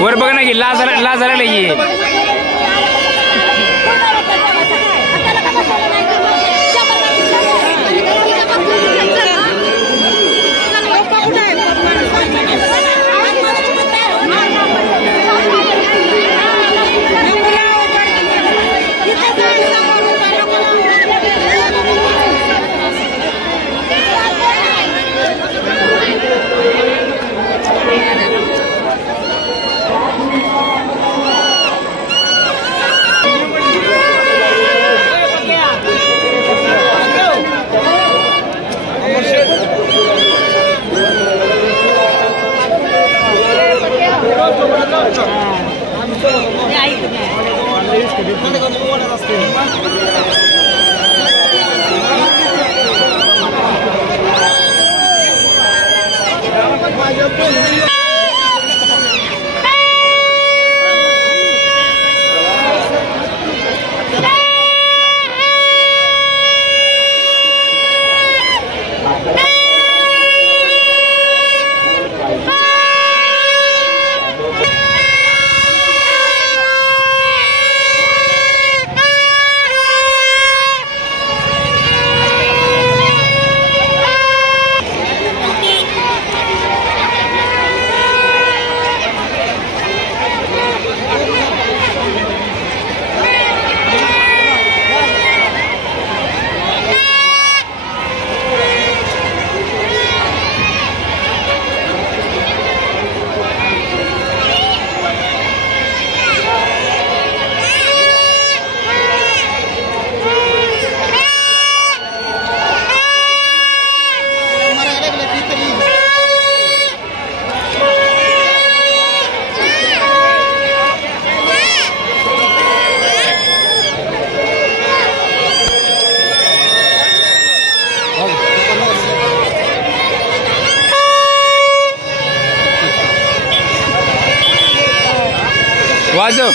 वर बघ ना की लाजायला ये वाजव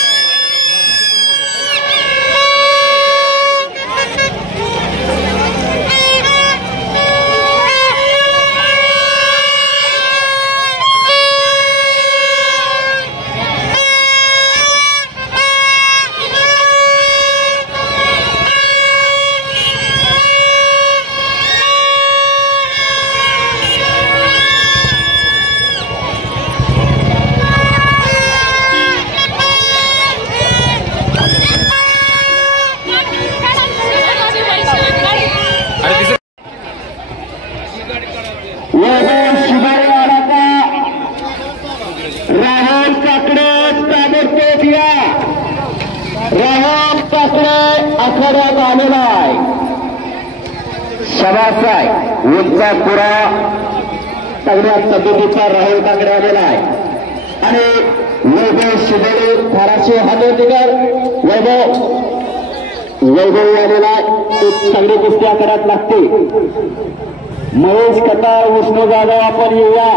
आखाड्यात आलेला आहे शबासाय उंचा पुरा सगळ्यात पद्धतीचा राहुल काकडे आलेला आहे आणि वैभव शिबोळे धाराशिव हातोटीकर वैभव आलेला सगळी कुस्ती आखाड्यात लागते महेश कतार विष्णू जाधव आपण येऊया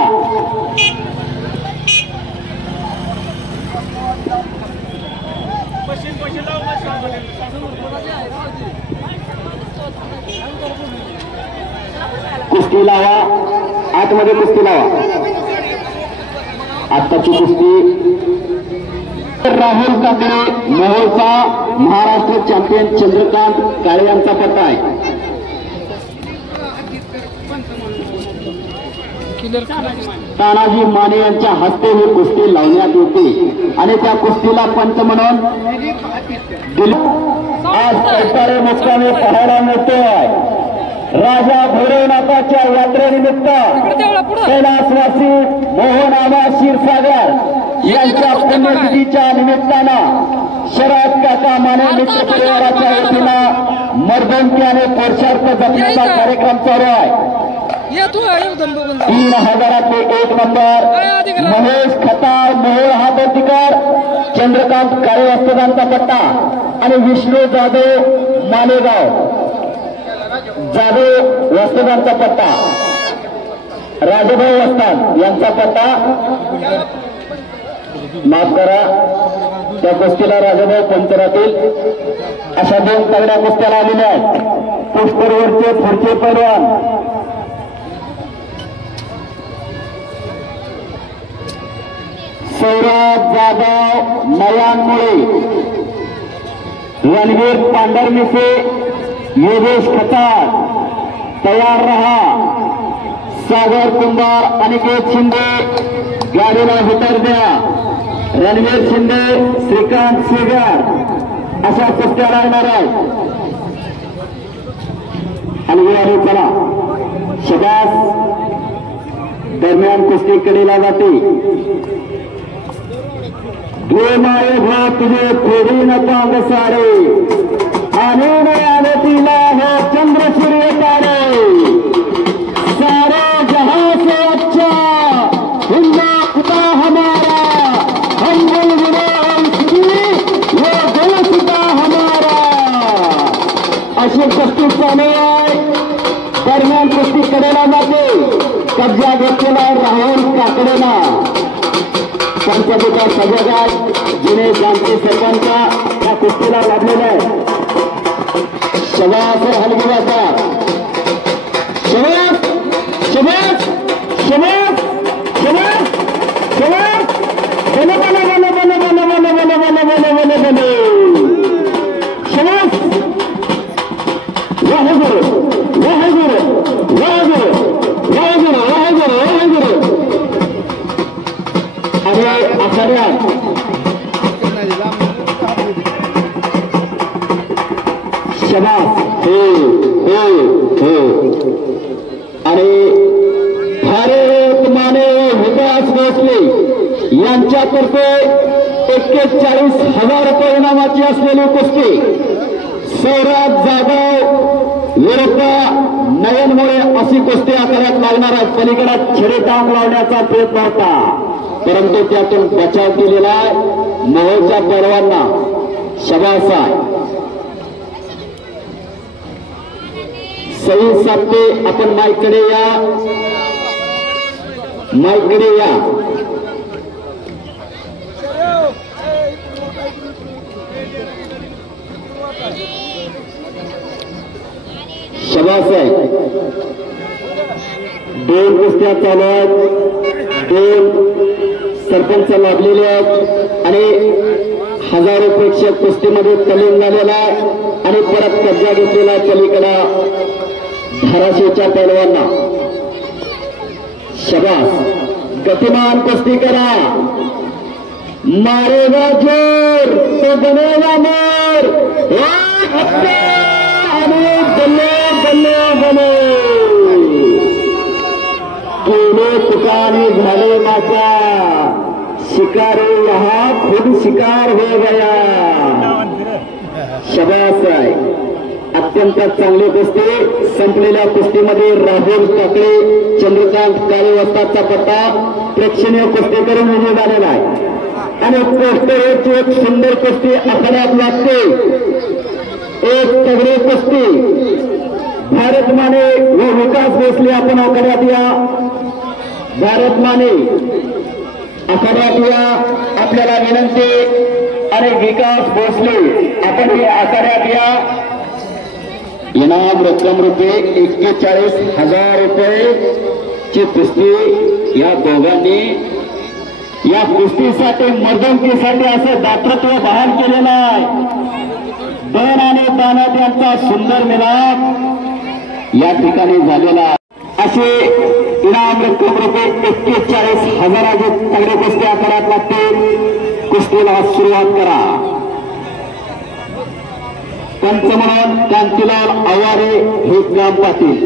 कुस्ती लावा आतमध्ये कुस्ती लावा आत्ताची कुस्ती राहुल काकडे मोहोळचा महाराष्ट्र चॅम्पियन चंद्रकांत काळे यांचा पट्टा आहे तानाजी माने यांच्या हस्ते ही कुस्ती लावण्यात येते आणि त्या कुस्तीला पंच म्हणून आज पैताळे मुक्कामी पाहायला मिळतोय राजा भैरवनाथाच्या यात्रेनिमित्त कैलासवासी मोहन आबा क्षीरसागर यांच्या पुण्यतिथीच्या निमित्तानं शरद काका माने मित्र परिवाराच्या वतीनं मर्दंकी आणि पुरुषार्थ जपण्याचा कार्यक्रम चालू आहे 3000 1 नंबर महेश खतार मोहोळ हातोटीकर चंद्रकांत काळे वस्तुदांचा पट्टा आणि विष्णू जाधव मालेगाव जाधव वस्तादांचा पट्टा, राजभाऊ वस्ताद यांचा पट्टा, माफ करा त्या कुस्तीला राजभाऊ पंचरातील अशा 2 तगड्या कुस्त्याला आलेल्या आहेत. पोस्टरवरचे पुढचे पैलवान सौरभ जाधव, नयन मुळे, रणवीर पांढरमिसे, योगेश खताळ तयार रहा. सागर कुंभार, अनिकेत शिंदे गाडीला उतर द्या. रणवीर शिंदे, श्रीकांत शेगर अशा कुस्त्या लागणार आहेत. आणि चला शबास दरम्यान कुस्ती कडेला जाते. माय भा तुझे थोडी नकांग सारे आने आने तिला हो चंद्र सूर्य तारे. सारे जहां से अच्छा हिंदा खुदा हमारा, हम बुलबुले हम सुनी वो दिल खुदा हमारा. अशी कुस्ती चालू आहे. दरम्यान कुस्ती कडेला जाते. कब्जा घेतलेला राहुल काकडेला. पंचभूता सभागृहात जुने जाणते सरपंच या कुस्तीला लाभलेला आहे. शबास हलगी वाजतात. शबास शबास शबास शबास शबास. बने बने बने बने बने बने बने बने बने बने बने शबास. वाहेगुरु वाहेगुरु वाहेगुरु वाहेगुरु वाहेगुरु वाहेगुरु. आणि आचार्यात शबास हो हो हो. आणि भारत माने विकास भोसले यांच्यातर्फे 41,000 रुपये इनामाची असलेली कुस्ती सौरभ जाधव विरुद्ध नयन मुळे अशी कुस्ती आखाड्यात लागणार आहे. पलीकडे छेडेटांग लावण्याचा प्रयत्न होता परंतु त्यातून बचाव केलेला मोहोळच्या पैलवांना. शबास आहे. सही साधते. आपण माईकडे या, माईकडे या. शबास आहे. 2 कुस्त्या चालू आहेत. 2 सरपंच लाभलेले आहेत आणि हजारोपेक्षा कुस्तीमध्ये तलीन झालेला आहे आणि परत कब्जा घेतलेला पलीकडा धाराशिवच्या पैलवांना. शबास. गतिमान कुस्ती करा. मारेगा जोर तो बनेगा मोर. आणि बल्ले बल्ले बने केले तुकाने झाले माझ्या शिकारे यहाँ खुद शिकार हो गया. शबास आहे. अत्यंत चांगली कुस्ती. संपलेल्या कुस्तीमध्ये राहुल काकडे, चंद्रकांत काळे वस्तादचा पट्टा प्रेक्षणीय कुस्ती करून विजय झालेला आहे. आणि पोस्टरची एक सुंदर कुस्ती आखाड्यात लागते. एक तगडी कुस्ती. भारत माने व विकास भोसले आपण आखाड्यात या. भारत माने आखाड्यात या. आपल्याला विनंती. आणि विकास भोसले आपण आखाड्यात या. इनाम रक्कम रुपये 41,000 रुपये ची कुस्ती या दोघांनी या कुस्तीसाठी मर्दनकीसाठी असं दातृत्व बहाल केलेलं आहे. दन आणि दानत यांचा सुंदर मिलाप या ठिकाणी झालेला. असे इनाम रक्कम रुपये 41,000 तगडे कुस्ती आखाड्यात लागते. कुस्तीला सुरुवात करा. पंच म्हणून कांतीलाल आवारे हे काम पाटील.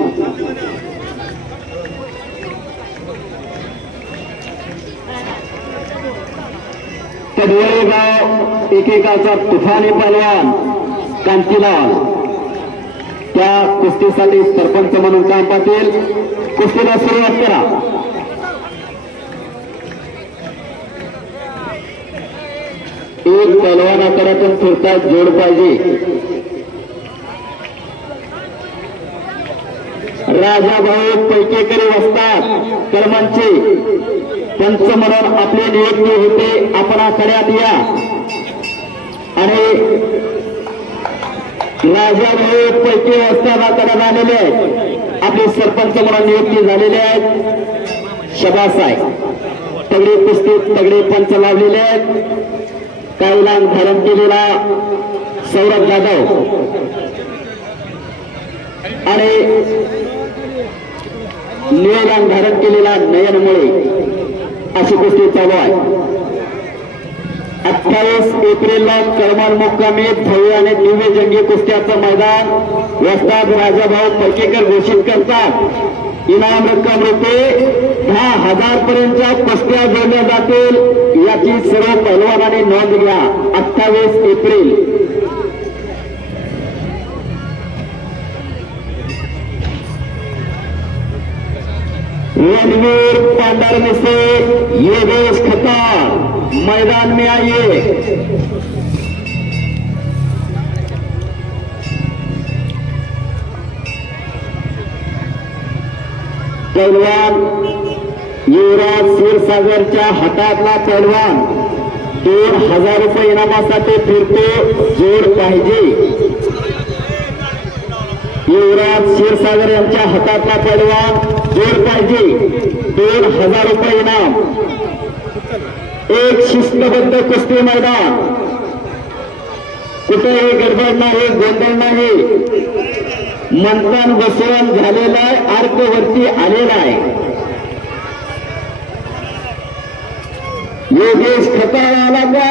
कधवळे गाव एकेकाचा तुफानी पहलवान कांतीलाल त्या कुस्तीसाठी सरपंच म्हणून काम पाटील. कुस्तीला सुरुवात करा. एक पहलवानाकडे पण फिरता जोड पाहिजे. राजाभाऊ पैकेकरी वस्ताद कळमणचे पंच म्हणून आपली नियुक्ती होते. आपण आखाड्यात या आणि राजाभाऊ पैके वस्तादाकडे झालेले आहेत. आपले सरपंच म्हणून नियुक्ती झालेले आहेत. शबास आहे. तगडे कुस्ती तगडे पंच लावलेले आहेत. कायलान धारण केलेला सौरभ जाधव आणि निळलान धारण केलेला नयनमुळे अशी कुस्ती चालू आहे. 28 एप्रिलला कळमण मुक्कामी भव्य आणि दिव्य जंगी कुस्त्याचं मैदान वस्ताद राजाभाऊ पैकेकर घोषित करतात. इनाम रक्कम रुपये 10,000 पर्यंतच्या कुस्त्या जोडल्या जातील. याची सर्व पैलवानांनी नोंद घ्या. 28 एप्रिल रणवीर पांडरमे से योगेश खतार मैदान में आइए. पैलवान युवराज क्षीरसागरच्या हातातला पैलवान 2,000 रुपये इनामासाठी फिरतो. जोड पाहिजे. युवराज क्षीरसागर यांच्या हातातला पैलवान जोड पाहिजे. 2,000 रुपये इनाम. एक शिस्तबद्ध कुस्ती मैदान. कुठेही गडबड नाही, गोंधळ नाही. मंथन बसवून झालेला आहे. अर्धवरती आलेला आहे. योगेश खतार आला का?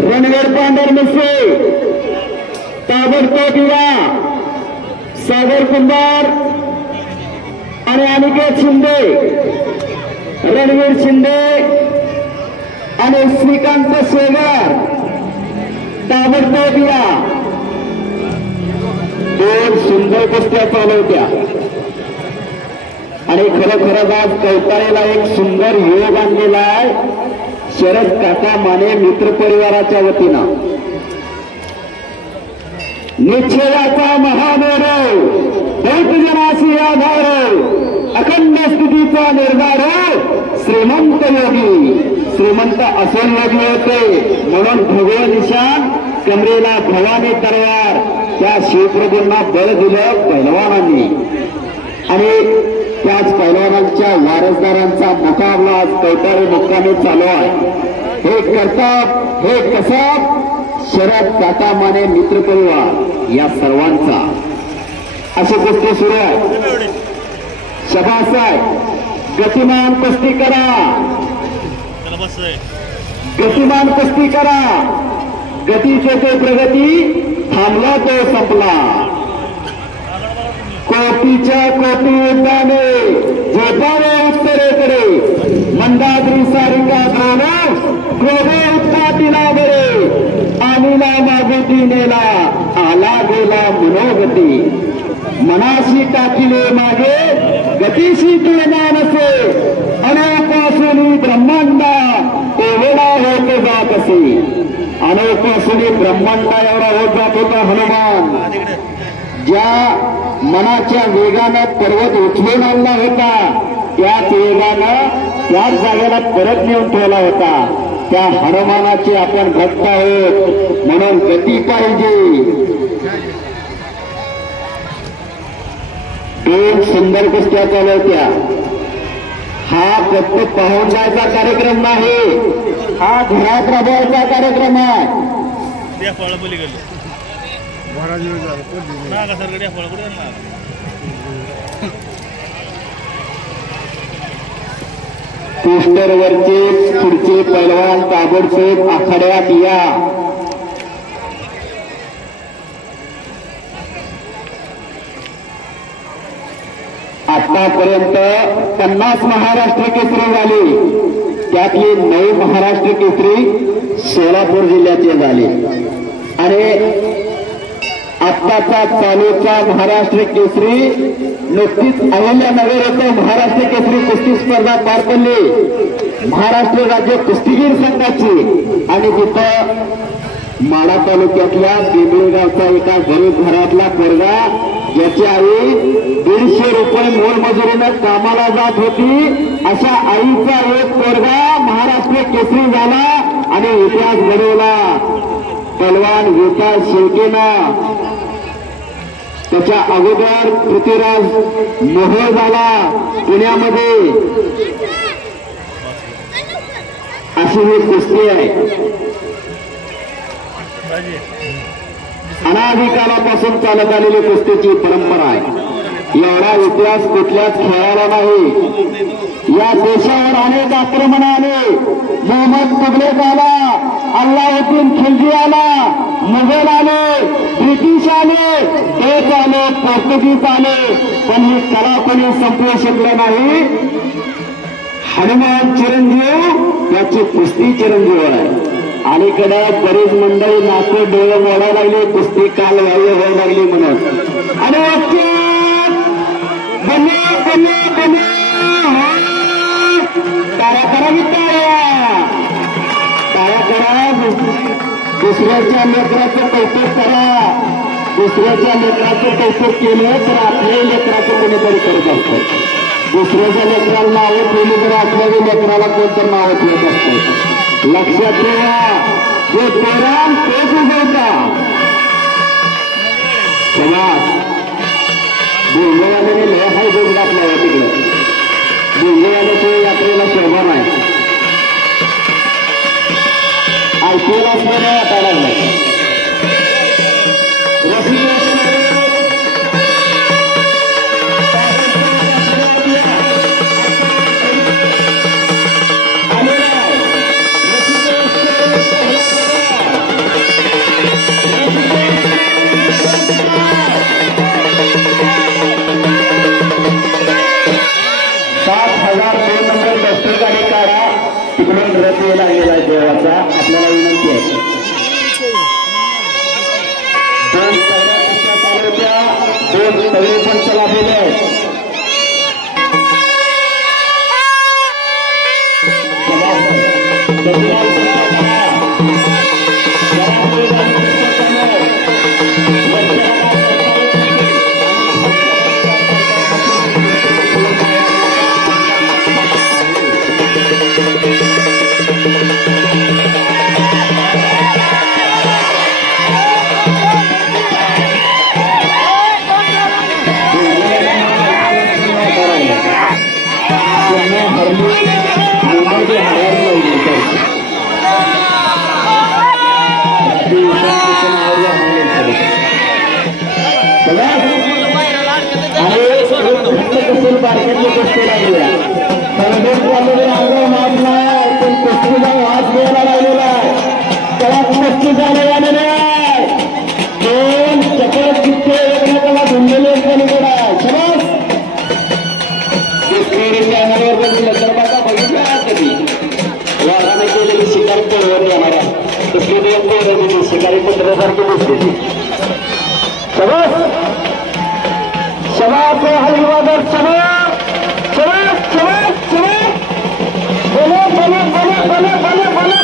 रणवीर पांडरमे से ताबडतोब या. सागर कुंभार आणि अनिकेत शिंदे, रणवीर शिंदे आणि श्रीकांत शेगर ताबडतोब या. 2 सुंदर कुस्त्या चालवत्या आणि खरोखरच आज कौतारेला एक सुंदर योग आणलेला आहे. शरद काका माने मित्र परिवाराच्या वतीनं निश्चयाचा महामेरू, बहुत जनाशी आधार, अखंड स्थितीचा निर्धार, श्रीमंत योगी. श्रीमंत असून योगी होते म्हणून भगव निशान, कमरेला भवानी तलवार. त्या शिवप्रभूंना बळ दिलं पैलवानांनी आणि त्याच पैलवानांच्या वारसदारांचा मुकाबला आज कौतारे मुक्कामी चालू आहे. हे करताप, हे कसाब, शरद काका माने मित्र परिवार या सर्वांचा अशी कुस्ती सुरू आहे. शबास आहे. गतिमान कुस्ती करा. गतिमान कुस्ती करा. गतीचे ते प्रगती, थांबला तो संपला. कोटीच्या कोटी उड्डाणे झोपावे उत्तरेकडे. मंदाद्री सारिका द्रोण क्रोधे उत्पातीला बरे. आनीला मागुती नेला, आला गेला मनोगती. मनाशी टाकिले मागे, गतीशी तुलना नसे. अनोपासून ब्रह्मांडा एवढा होत जात असे. अनोपासून ब्रह्मांडा एवढा होत जात होता हनुमान. ज्या मनाच्या वेगानं पर्वत उचलून आणला होता, त्याच वेगानं त्याच जागेला परत नेऊन ठेवला होता. त्या हनुमानाचे आपण भक्त आहोत म्हणून गती पाहिजे. 2 सुंदर कुस्त्या चालवत्या. हा फक्त पाहून जायचा कार्यक्रम नाही, हा घरात राबवायचा कार्यक्रम आहे. पोस्टरवरचे पुढचे पैलवान ताबडतोब आखाड्यात या. आतापर्यंत 50 महाराष्ट्र केसरी झाले. त्यातले 9 महाराष्ट्र केसरी सोलापूर जिल्ह्याचे झाले आणि आत्ताचा चालूचा महाराष्ट्र केसरी नुकतीच अहिल्यानगर येथे महाराष्ट्र केसरी कुस्ती स्पर्धा पार पडली महाराष्ट्र राज्य कुस्तीगीर संघाची आणि तिथं माढा तालुक्यातल्या बेबळे गावचा एका गरीब घरातला पोरगा ज्याची आई 150 रुपये मोलमजुरीनं कामाला जात होती अशा आईचा एक पोरगा महाराष्ट्र केसरी झाला आणि इतिहास घडवला. पलवान विकास शेळकेनं त्याच्या अगोदर पृथ्वीराज मोहोळ झाला पुण्यामध्ये. अशी ही कुस्ती आहे. अनादिकालापासून चालत आलेली कुस्तीची परंपरा आहे. एवढा इतिहास कुठल्याच खेळाला नाही. या देशावर अनेक आक्रमण आले. मोहम्मद तुगलक आला, अल्लाउद्दीन खिलजी आला, मुघल आले, ब्रिटिश आले, डच आले, पोर्तुगीज आले, पण ही कला कोणी संपवू शकलं नाही. हनुमान चिरंजीव याची कुस्ती चिरंजीव आहे. अलीकडे बरीच मंडळी नागपूर डोळे मोडायला लागली, कुस्ती काल व्हायला व्हायला लागली म्हणून. आणि टाळ्या करा, टाळ्या करा. दुसऱ्याच्या लेकराचं कौतुक करा. दुसऱ्याच्या लेकराचं कौतुक केलं तर आपल्याही लेकराचं कोणीतरी करत असतं. दुसऱ्याच्या लेकराला नावं ठेवली तर आपल्याही लेकराला कोणतं नावं ठेवत असतं. लक्षात ठेवा, जे पेराल तेच उगवता. समाज बोलवाल्याने लय हाय बोल टाकला आहे तिकडे. बोलवाल्याशिवाय यात्रेला शोभा नाही. IPL असल्याने वाटायला लागलं. लागलेला आहे देवाचा. आपल्याला विनंती आहे. दोन सगळ्या कुस्त्या चालू होत्या. दोन सगळे पण चलालेले आहेत. शिकारी पत्रासारखी दिसते. शबास हलवादर शबास शबास शबास शबास. बोलो बोलो बोलो बोलो बोलो बोलो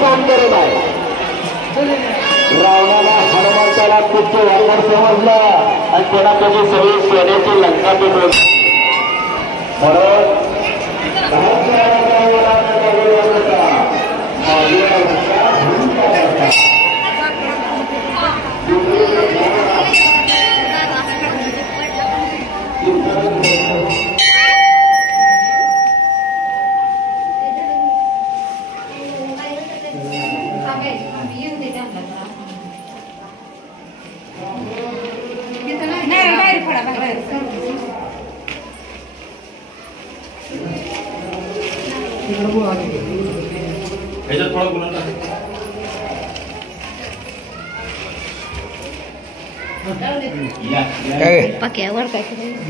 काम करत आहे. रावणाला हनुमंताला खूप वापर समजला आणि त्याला त्याची सगळी सोन्याची लंका पेटवली. म्हणून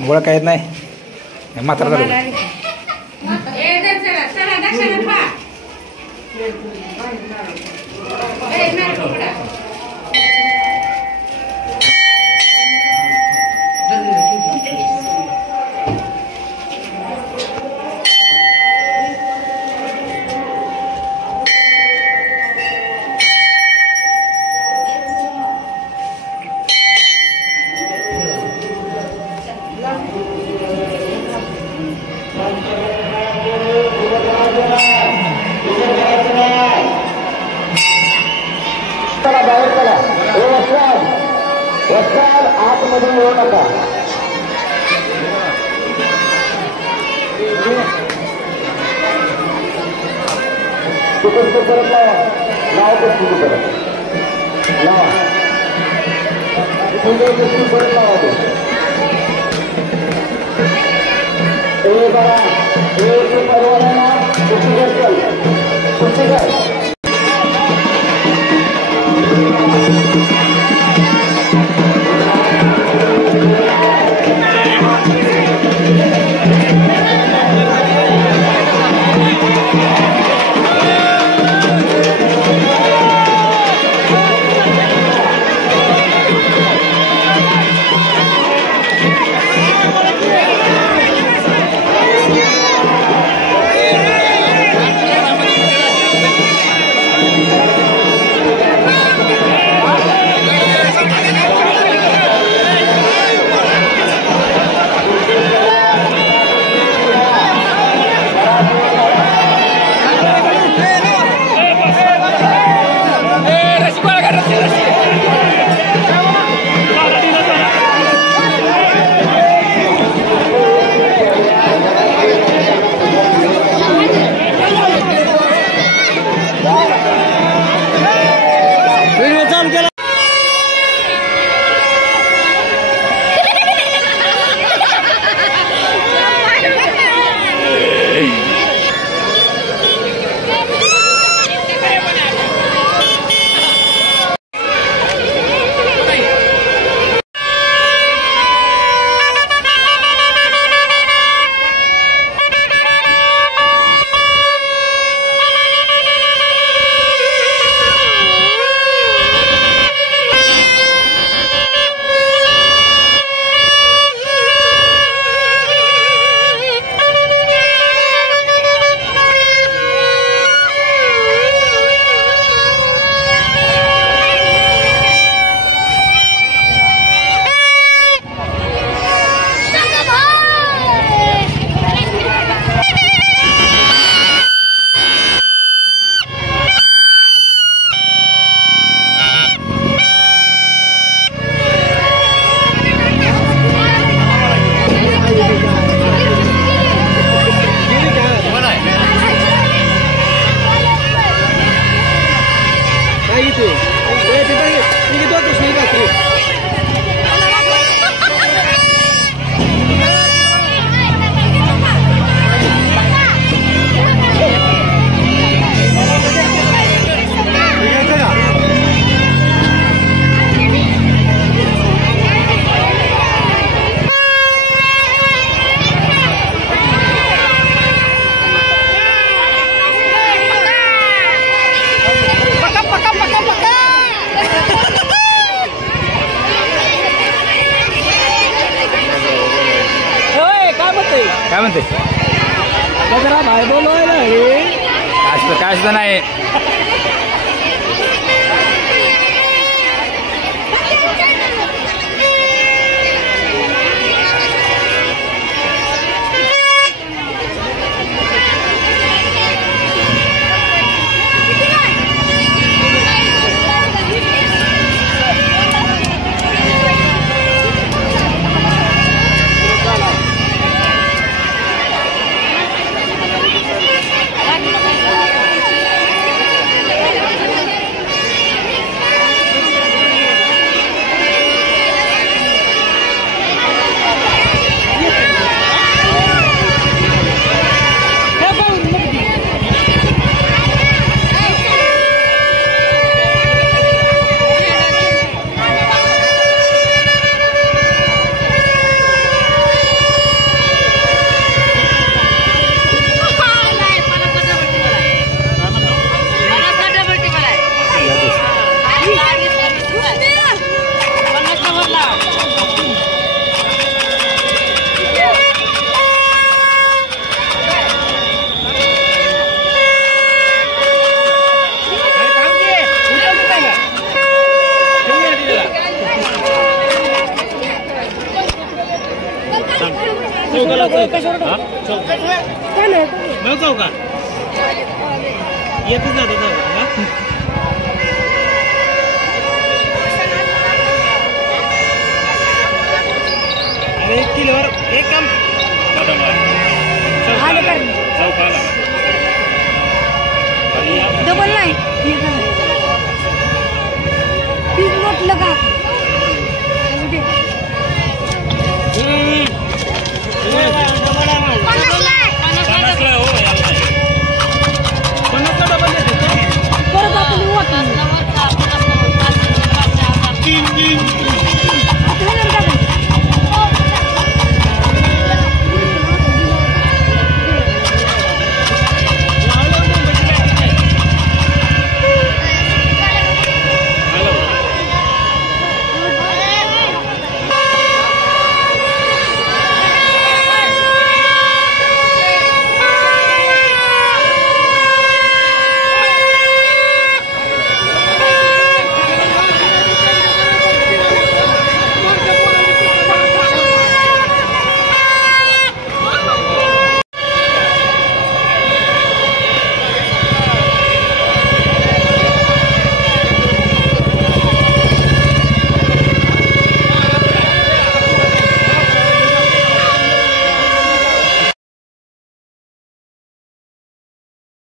गोळा काय येत नाही मात्र आतमध्ये येऊ नका. कुठे परत लावा लावा कुठे परत लावा परत लावा ते बघा हे परवाना कुठे कुठे काय म्हणते जरा भाई बोलवाय ना काय सुद्धा नाही चौका येतच ना अरे 1 किलोवर एक काम चौकाला डबल नाही पीस मोठलं का हम्म